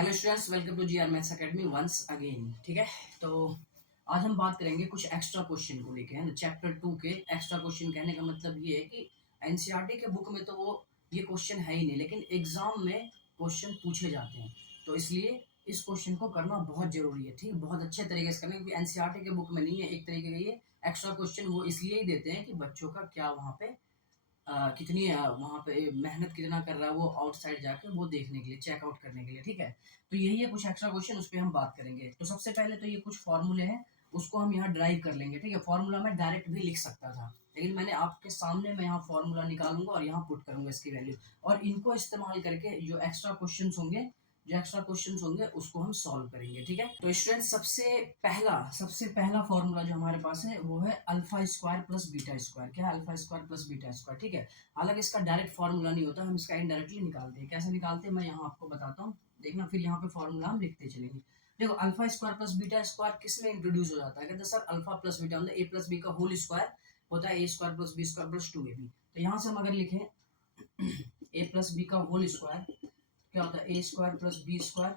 Hello students, welcome to GR maths academy once again. ठीक है, तो आज हम बात करेंगे कुछ एक्स्ट्रा क्वेश्चन को लेके, है ना। चैप्टर 2 के एक्स्ट्रा क्वेश्चन कहने का मतलब ये है कि एनसीईआरटी के बुक में तो वो ये क्वेश्चन है ही नहीं, लेकिन एग्जाम में क्वेश्चन पूछे जाते हैं। तो इसलिए इस क्वेश्चन को करना बहुत जरूरी है। ठीक, बहुत अच्छे तरीके से करना, क्योंकि एनसीईआरटी के बुक में नहीं है। एक तरीके का ये एक्स्ट्रा क्वेश्चन वो इसलिए ही देते हैं कि बच्चों का क्या वहाँ पे कितनी वहाँ पे मेहनत कितना कर रहा है वो आउटसाइड जाके वो देखने के लिए, चेकआउट करने के लिए। ठीक है, तो यही है कुछ एक्स्ट्रा क्वेश्चन, उस पर हम बात करेंगे। तो सबसे पहले तो ये कुछ फॉर्मूले हैं, उसको हम यहाँ ड्राइव कर लेंगे। ठीक है, फॉर्मूला मैं डायरेक्ट भी लिख सकता था, लेकिन मैंने आपके सामने मैं यहाँ फॉर्मूला निकालूंगा और यहाँ पुट करूंगा इसकी वैल्यू, और इनको इस्तेमाल करके जो एक्स्ट्रा क्वेश्चंस होंगे उसको हम सॉल्व करेंगे। ठीक है, तो स्टूडेंट सबसे पहला फॉर्मूला जो हमारे पास है वो है alpha square plus beta square. क्या है? Alpha square plus beta square. ठीक है, हालांकि इसका डायरेक्ट फॉर्मूला नहीं होता, हम इसका इनडायरेक्टली निकालते हैं। कैसे निकालते हैं मैं यहाँ आपको बताता हूँ, देखना। फिर यहाँ पे फॉर्मूला हम लिखते चलेंगे। देखो, alpha square plus beta square किस में इंट्रोड्यूस हो जाता है? कहते हैं सर अल्फा प्लस बीटा मतलब ए प्लस बी का होल स्क्वायर होता है, A square plus B square plus 2ab। तो यहाँ से हम अगर लिखें ए प्लस बी का होल स्क्वायर, क्या होता है? A square plus B square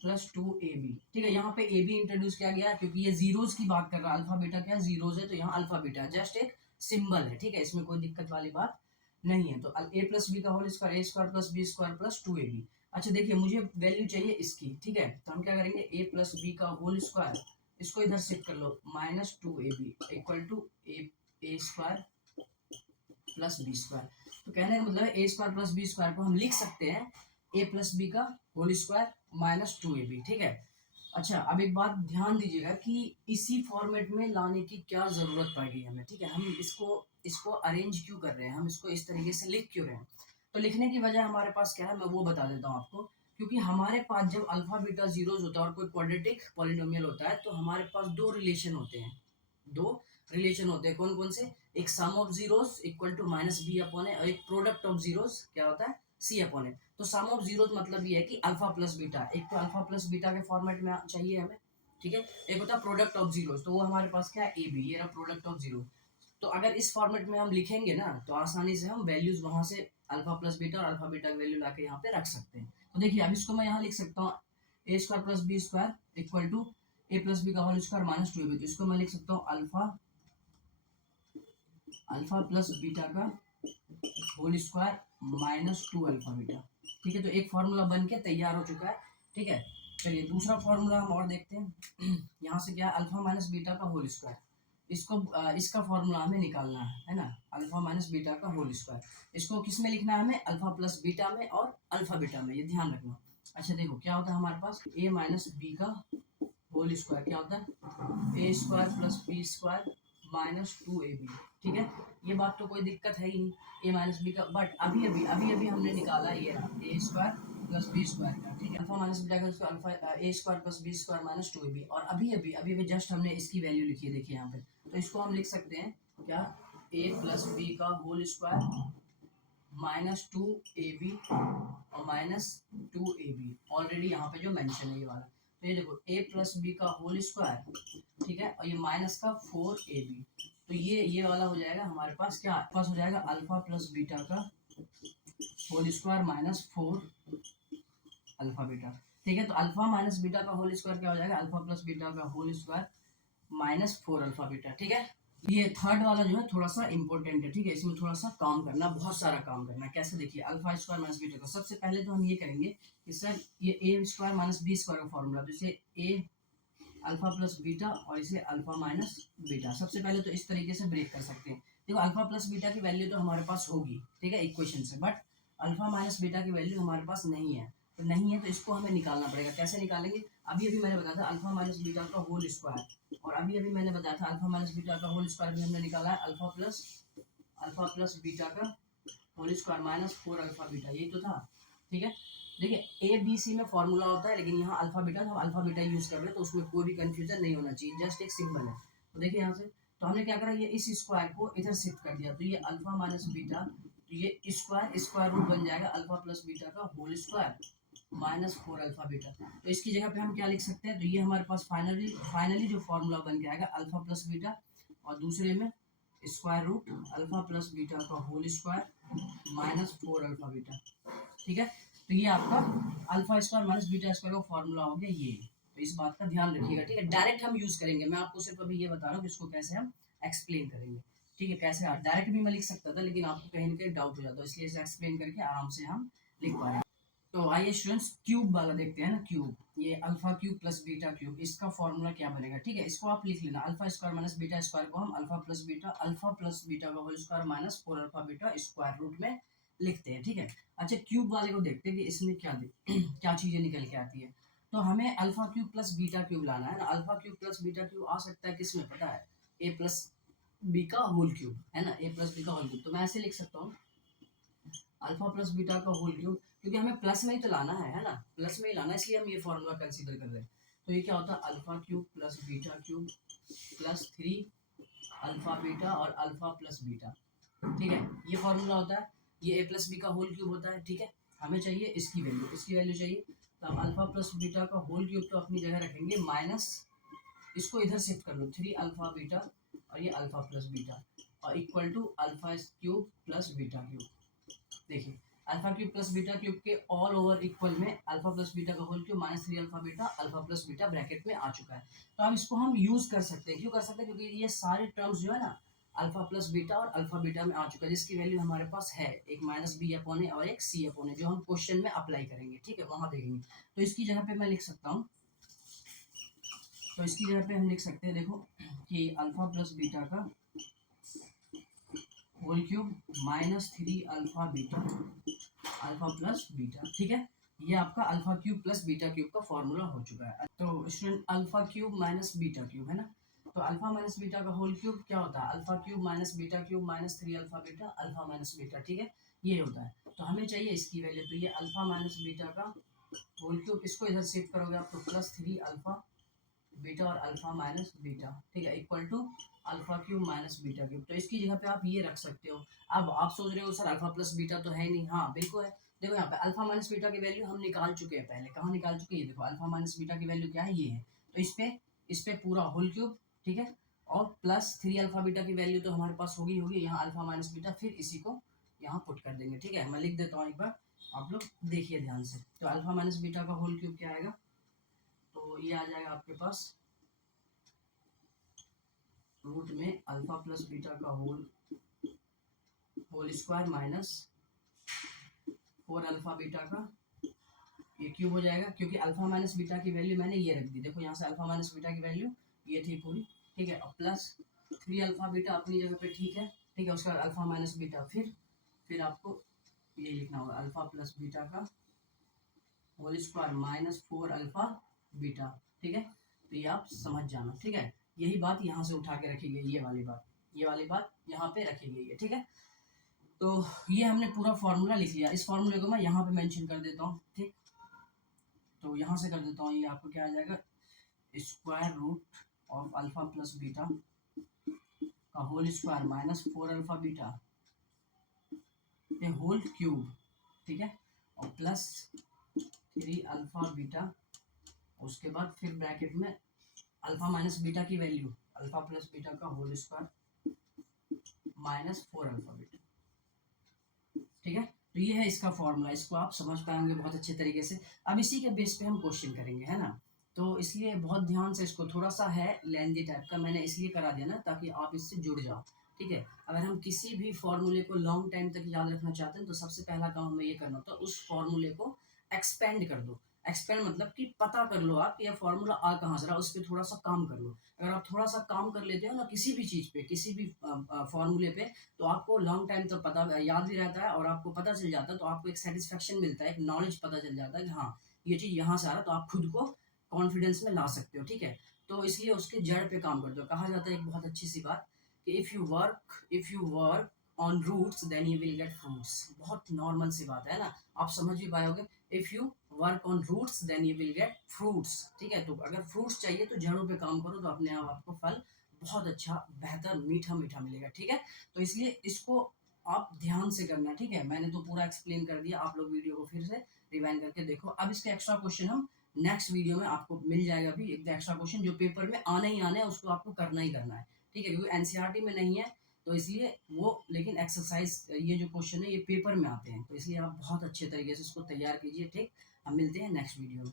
plus 2ab। ठीक है, यहाँ पे ए बी इंट्रोड्यूस किया गया है क्योंकि ये जीरोस की बात कर रहा है। अल्फा बीटा क्या जीरोस है, तो यहाँ अल्फा बीटा जस्ट एक सिंबल है। ठीक है, इसमें कोई दिक्कत वाली बात नहीं है। तो ए प्लस बी का whole square, A square plus B square plus 2ab। अच्छा देखिए, मुझे वैल्यू चाहिए इसकी। ठीक है, तो हम क्या करेंगे, ए प्लस बी का होल स्क्वायर, इसको इधर शिफ्ट कर लो, minus 2ab equal to A square plus B square. तो कहने का मतलब है A square plus B square को हम लिख सकते हैं ए प्लस बी का होल स्क्वायर माइनस 2ab। ठीक है, अच्छा अब एक बात ध्यान दीजिएगा कि इसी फॉर्मेट में लाने की क्या जरूरत पड़ेगी हमें। ठीक है, हम इसको इसको अरेंज क्यों कर रहे हैं, हम इसको इस तरीके से लिख क्यों रहे हैं? तो लिखने की वजह हमारे पास क्या है, मैं वो बता देता हूँ आपको। क्योंकि हमारे पास जब अल्फा बीटा जीरोस होता है और कोई क्वाड्रेटिक पॉलिनोमियल होता है, तो हमारे पास दो रिलेशन होते हैं। कौन कौन से? एक sum of zeros equal to minus B upon A, और एक प्रोडक्ट ऑफ जीरोस क्या होता है? C upon A. तो सम ऑफ जीरोस मतलब ये है कि अल्फा प्लस बीटा, एक तो अल्फा प्लस बीटा के फॉर्मेट में चाहिए हमें। ठीक है, एक होता है प्रोडक्ट ऑफ जीरोस, तो वो हमारे पास क्या है? ए बी, ये रहा प्रोडक्ट ऑफ जीरो। तो अगर इस फॉर्मेट में हम लिखेंगे ना, तो आसानी से हम वैल्यूज वहां से अल्फा प्लस बीटा और अल्फा बीटा की वैल्यू लाके यहाँ पे रख सकते हैं। तो देखिए, अब इसको मैं यहाँ लिख सकता हूँ A square plus B square equal to A plus B का होल स्क्वायर माइनस 2ab। तो इसको मैं लिख सकता हूँ अल्फा प्लस बीटा का whole square minus 2 alpha beta. ठीक है, तो एक फॉर्मूला बन के तैयार हो चुका है। ठीक है, चलिए दूसरा फॉर्मूला हम और देखते हैं। यहाँ से क्या? अल्फा माइनस बीटा का होल स्क्वायर, इसका फॉर्मूला हमें निकालना है ना। अल्फा माइनस बीटा का होल स्क्वायर, इसको किस में लिखना है हमें? अल्फा प्लस बीटा में और अल्फा बीटा में, ये ध्यान रखना। अच्छा देखो, क्या होता है हमारे पास? ए माइनस बी का होल स्क्वायर क्या होता है? A square plus B square minus 2ab। ठीक है, ये बात तो कोई दिक्कत है ही नहीं, ए माइनस बी का। बट अभी अभी हमने निकाला ये A square plus B square का। ठीक है, अल्फा माइनस बीटा का alpha A square plus B square minus 2ab, और अभी अभी जस्ट हमने इसकी वैल्यू लिखी है, देखिए यहाँ पे। तो इसको हम लिख सकते हैं क्या? ए प्लस बी का होल स्क्वायर माइनस 2ab और माइनस 2ab ऑलरेडी यहाँ पे जो मेंशन है ये वाला। तो ये देखो, a प्लस बी का होल स्क्वायर, ठीक है, और ये माइनस का 4ab। तो ये वाला हो जाएगा हमारे पास, क्या पास हो जाएगा? अल्फा प्लस बीटा का whole square minus 4 alpha beta. ठीक है, तो अल्फा माइनस बीटा का होल स्क्वायर क्या हो जाएगा? अल्फा प्लस बीटा का whole square minus 4 alpha beta. ठीक है, ये थर्ड वाला जो है थोड़ा सा इंपॉर्टेंट है। ठीक है, इसमें थोड़ा सा काम करना, बहुत सारा काम करना। कैसे? देखिए, अल्फा स्क्वायर माइनस बीटा का सबसे पहले तो हम ये करेंगे कि सर ये A square minus B square का फॉर्मूला, तो इसे ए अल्फा प्लस बीटा और इसे अल्फा माइनस बीटा, सबसे पहले तो इस तरीके से ब्रेक कर सकते हैं। देखो, अल्फा प्लस बीटा की वैल्यू तो हमारे पास होगी, ठीक है, इक्वेशन से, बट अल्फा माइनस बीटा की वैल्यू हमारे पास नहीं है। तो नहीं है, तो इसको हमें निकालना पड़ेगा। कैसे निकालेंगे? अभी अभी मैंने बताया था अल्फा माइनस बीटा का होल स्क्वायर, और अभी अभी मैंने बताया था अल्फा माइनस बीटा का होल स्क्वायर भी हमने निकाला है अल्फा प्लस बीटा का whole square minus 4 alpha beta, यही तो था। ठीक है, देखिए ए बी सी में फॉर्मूला होता है, लेकिन यहाँ अल्फा बीटा, हम अल्फा बीटा यूज कर रहे हैं, तो उसमें कोई भी कंफ्यूजन नहीं होना चाहिए, जस्ट एक सिंबल है। तो देखिए यहाँ से, तो हमने क्या करा, ये इस स्क्वायर को इधर शिफ्ट कर दिया, तो ये अल्फा माइनस बीटा, तो ये स्क्वायर रूट बन जाएगा अल्फा प्लस बीटा का whole square minus 4 alpha beta. तो इसकी जगह पे हम क्या लिख सकते हैं? तो ये हमारे पास फाइनली जो फॉर्मूला बन के आएगा अल्फा प्लस बीटा, और दूसरे में square root alpha plus beta का whole square minus 4 alpha beta. ठीक है, तो ये आपका alpha square minus beta square का फॉर्मूला हो गया ये। तो इस बात का ध्यान रखिएगा, ठीक है। डायरेक्ट हम यूज करेंगे, मैं आपको सिर्फ अभी ये बता रहा हूँ कि इसको कैसे हम एक्सप्लेन करेंगे, ठीक है। कैसे डायरेक्ट भी मैं लिख सकता था, लेकिन आपको कहीं ना कहीं डाउट हो जाता है, इसलिए इसे एक्सप्लेन करके आराम से हम लिख पा रहे हैं। तो आइए स्टूडेंट्स क्यूब वाला देखते हैं ना, क्यूब, ये alpha cube plus beta cube, इसका फॉर्मूला क्या बनेगा, ठीक है। इसको आप लिख लेना, alpha square minus beta square को हम अल्फा प्लस बीटा का whole square minus 4 alpha beta square root में लिखते हैं, ठीक है। अच्छा क्यूब वाले को देखते हैं कि इसमें क्या क्या चीजें निकल के आती है। तो हमें alpha cube plus beta cube लाना है ना। Alpha cube plus beta cube आ सकता है किसमें पता है, ए प्लस बी का होल क्यूब, है ना, ए प्लस बी का होल क्यूब। तो मैं ऐसे लिख सकता हूँ अल्फा प्लस बीटा का होल क्यूब, क्योंकि हमें प्लस में ही तो लाना है ना, प्लस में ही लाना है, इसलिए हम ये फॉर्मूला कंसीडर कर रहे हैं। तो ये क्या होता है, alpha cube plus beta cube plus 3 alpha beta और अल्फा प्लस बीटा, ठीक है। ये फॉर्मूला होता है, ये ए प्लस बी का होल क्यूब होता है, ठीक है। हमें चाहिए इसकी वैल्यू चाहिए। तो हम अल्फा प्लस बीटा का होल क्यूब तो अपनी जगह रखेंगे, माइनस इसको इधर शिफ्ट कर लो, 3 अल्फा बीटा और ये अल्फा प्लस बीटा, और equal to alpha cube plus beta cube. देखिए alpha cube plus beta cube के ऑल ओवर इक्वल में अल्फा प्लस बीटा का whole cube minus 3 alpha plus beta bracket में आ चुका है। तो अब इसको हम यूज कर सकते हैं, क्यों कर सकते हैं, क्योंकि ये सारे टर्म्स जो है ना अल्फा प्लस बीटा और अल्फा बीटा में आ चुका है, जिसकी वैल्यू हमारे पास है, एक माइनस बी अपॉन ए और एक सी अपॉन ए, जो हम क्वेश्चन में अप्लाई करेंगे, ठीक है, वहां देखेंगे। तो इसकी जगह पे मैं लिख सकता हूँ, तो इसकी जगह पे हम लिख सकते हैं, देखो कि अल्फा प्लस बीटा का whole cube minus 3 alpha beta alpha plus beta, ठीक है। ये आपका alpha cube plus beta cube का फॉर्मूला हो चुका है। तो student alpha cube minus beta cube है ना, तो अल्फा माइनस बीटा का होल क्यूब क्या होता है, alpha cube minus beta cube minus 3 alpha beta alpha minus beta, ठीक है, ये होता है। तो हमें चाहिए इसकी वैल्यू, तो ये अल्फा माइनस बीटा का होल क्यूब, इसको इधर शिफ्ट करोगे आप तो प्लस 3 अल्फा बीटा और अल्फा माइनस बीटा, ठीक है, equal to alpha cube minus beta cube. तो इसकी जगह पे आप ये रख सकते हो। अब आप सोच रहे हो सर अल्फा प्लस बीटा तो है नहीं, हाँ बिल्कुल है। देखो यहाँ पे अल्फा माइनस बीटा की वैल्यू हम निकाल चुके हैं पहले, कहाँ निकाल चुके हैं, देखो अल्फा माइनस बीटा की वैल्यू क्या है, ये है। तो इस पे पूरा होल क्यूब, ठीक है, और प्लस 3 अल्फा बीटा की वैल्यू तो हमारे पास होगी यहाँ अल्फा माइनस बीटा, फिर इसी को यहाँ पुट कर देंगे, ठीक है। मैं लिख देता हूँ एक बार, आप लोग देखिए ध्यान से। तो अल्फा माइनस बीटा का होल क्यूब क्या आएगा, तो ये आ जाएगा आपके पास रूट में अल्फा प्लस बीटा का whole square minus 4 alpha beta का, ये क्यूब हो जाएगा, क्योंकि अल्फा माइनस बीटा की वैल्यू मैंने ये रख दी, देखो यहाँ से अल्फा माइनस बीटा की वैल्यू ये थी पूरी, ठीक है, और प्लस 3 अल्फा बीटा अपनी जगह पे, ठीक है, ठीक है। उसका अल्फा माइनस बीटा, फिर आपको ये लिखना होगा अल्फा प्लस बीटा का whole square minus 4 alpha beta, ठीक है। तो ये आप समझ जाना, ठीक है। यही बात यहाँ से उठा के रखी गई, ये वाली बात यहाँ पे रखी गई है, ठीक है। तो ये हमने पूरा फॉर्मूला लिख लिया, इस फॉर्मूले को मैं यहाँ पे मेंशन कर देता हूँ, ठीक। तो यहाँ से कर देता हूँ, ये आपको क्या आ जाएगा, square root of alpha plus beta का whole square minus 4 alpha beta whole cube, ठीक है, और प्लस 3 अल्फा बीटा, उसके बाद फिर ब्रैकेट में अल्फा माइनस बीटा की वैल्यू अल्फा प्लस बीटा का whole square minus 4 alpha beta, ठीक है। तो ये है इसका फॉर्मूला, इसको आप समझ पाएंगे बहुत अच्छे तरीके से। अब इसी के बेस पे हम क्वेश्चन करेंगे, है ना। तो इसलिए बहुत ध्यान से, इसको थोड़ा सा है लेंदी टाइप का, मैंने इसलिए करा दिया ना ताकि आप इससे जुड़ जाओ, ठीक है। अगर हम किसी भी फॉर्मूले को लॉन्ग टाइम तक याद रखना चाहते हैं तो सबसे पहला काम हमें ये करना होता है, उस फॉर्मूले को एक्सपेंड कर दो। एक्सपेंड मतलब कि पता कर लो आप यह फॉर्मूला आ कहाँ से रहा, उस पर थोड़ा सा काम कर लो। अगर आप थोड़ा सा काम कर लेते हो ना किसी भी चीज़ पे, किसी भी फॉर्मूले पे, तो आपको लॉन्ग टाइम तक पता याद भी रहता है और आपको पता चल जाता है, तो आपको एक सेटिस्फेक्शन मिलता है, एक नॉलेज पता चल जाता है कि हाँ ये चीज़ यहाँ से आ रहा है, तो आप खुद को कॉन्फिडेंस में ला सकते हो, ठीक है। तो इसलिए उसके जड़ पे काम करते हो। कहा जाता है एक बहुत अच्छी सी बात कि if you work on roots then you will get fruits. बहुत नॉर्मल सी बात है ना, आप समझ भी पाओगे। If you work on roots then you will get fruits, ठीक है। तो अगर फ्रूट्स चाहिए तो जड़ों पे काम करो, तो अपने आप आपको फल बहुत अच्छा बेहतर मीठा मीठा मिलेगा, ठीक है। तो इसलिए इसको आप ध्यान से करना, ठीक है। मैंने तो पूरा एक्सप्लेन कर दिया, आप लोग वीडियो को फिर से रिवाइंड करके देखो। अब इसके एक्स्ट्रा क्वेश्चन हम नेक्स्ट वीडियो में आपको मिल जाएगा भी एक एक्स्ट्रा क्वेश्चन, जो पेपर में आना ही आना है, उसको आपको करना ही करना है, ठीक है, क्योंकि एनसीईआरटी में नहीं है। तो इसलिए वो लेकिन एक्सरसाइज ये जो क्वेश्चन है ये पेपर में आते हैं, तो इसलिए आप बहुत अच्छे तरीके से इसको तैयार कीजिए। ठीक, हम मिलते हैं नेक्स्ट वीडियो में।